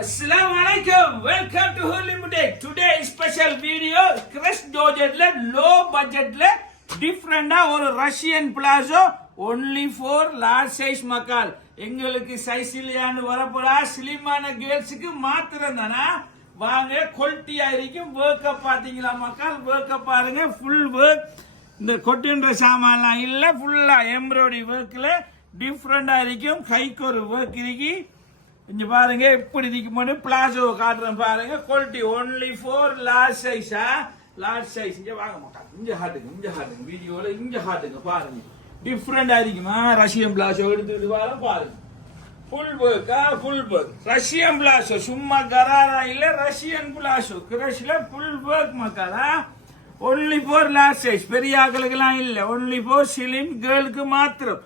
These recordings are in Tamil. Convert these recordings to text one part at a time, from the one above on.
Assalamu alaikum. Welcome to Who Limited. Today special video. Chris Georgette low budget டிஃப்ரெண்டா ஒரு Russian palazzo only four large size மக்கால் எங்களுக்கு சைஸ் இல்லையான்னு வரப்போறா. ஸ்லிமான கேர்ள்ஸுக்கு மாத்திரம் தானா? வாங்க குவாலிட்டியா இருக்கும். ஒர்க்கப் பார்த்தீங்களா மக்கள்? ஒர்க்கப் பாருங்க. ஃபுல் ஒர்க் இந்த கொட்டுன்ற சாமான்லாம் இல்லை. ஃபுல்லாக எம்ப்ராய்டரி ஒர்க்கில் டிஃப்ரெண்டாக இருக்கும். கைக்கு ஒரு ஒர்க் இருக்கு. இங்க பாருங்க எப்படி நிற்கும் பிளாசோ காட்டுறேன் பாருங்க. குவாலிட்டி ஒன்லி ஃபோர் லார்ஜ் சைஸா லார்ஜ் சைஸ் இங்க வாங்க மாட்டாங்க இங்க ஹாட்டுங்க இங்க ஹாட்டுங்க வீடியோல இங்க ஹாட்டுங்க பாருங்க. டிஃப்ரெண்டா இருக்குமா? ரஷ்யன் பிளாசோ எடுத்துட்டு வர பாருங்க. ஃபுல் ஒர்க்கா ஃபுல் ஒர்க் ரஷ்யன் பிளாசோ சும்மா கராரா இல்ல ரஷ்யன் பிளாசோ கிரஷ்ல ஃபுல் ஒர்க் மக்களா. ஒன்லி ஃபோர் லார்ஜ் சைஸ் பெரிய ஆக்களுக்கெல்லாம் இல்லை. ஒன்லி ஃபோர் சிலிம் கேர்ளுக்கு மாத்திரம்.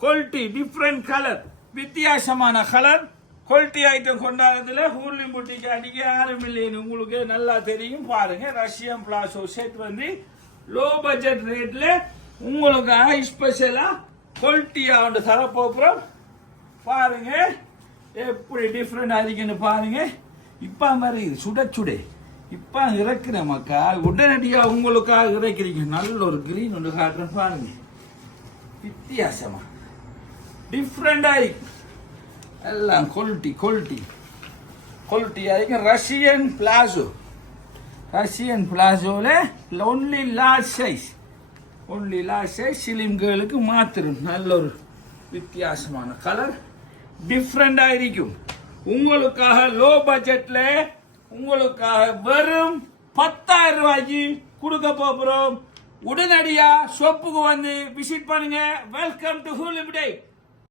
குவாலிட்டி டிஃப்ரெண்ட் கலர் வித்தியாசமான கலர். குவாலிட்டி ஐட்டம் கொண்டாடுறதுல ஹூர்லி புட்டிக்கு அடிக்க ஆறு மில்லியன் உங்களுக்கு நல்லா தெரியும். பாருங்க ரஷ்யன் பிளாசோ செட் வந்து லோ பட்ஜெட் ரேட்ல உங்களுக்காக ஸ்பெஷலா குவாலிட்டியா ஒன்று தரப்போகிறோம் பாருங்க எப்படி டிஃப்ரெண்ட் இருக்குன்னு பாருங்க. இப்போ மாதிரி சுட சுட. இப்போ இறக்குற மக்கா உடனடியாக உங்களுக்காக இறக்கிறீங்க. நல்ல ஒரு கிரீன் ஒன்று காட்டுறேன் பாருங்க. வித்தியாசமாக டிஃப்ரெண்டாக எல்லாம் குவாலிட்டி குவாலிட்டி குவாலிட்டியா அதுக்கும் Russian palazzo. Russian பிளாசோவில் only large size only large size சிலிம்களுக்கு மாத்திரம் நல்ல ஒரு வித்தியாசமான கலர் டிஃப்ரெண்டாக இருக்கும். உங்களுக்காக லோ பட்ஜெட்டில் உங்களுக்காக வெறும் பத்தாயிரம் ரூபாய்க்கு கொடுக்க போகிறோம். உடனடியாக ஷாப்புக்கு வந்து விசிட் பண்ணுங்க. Welcome to who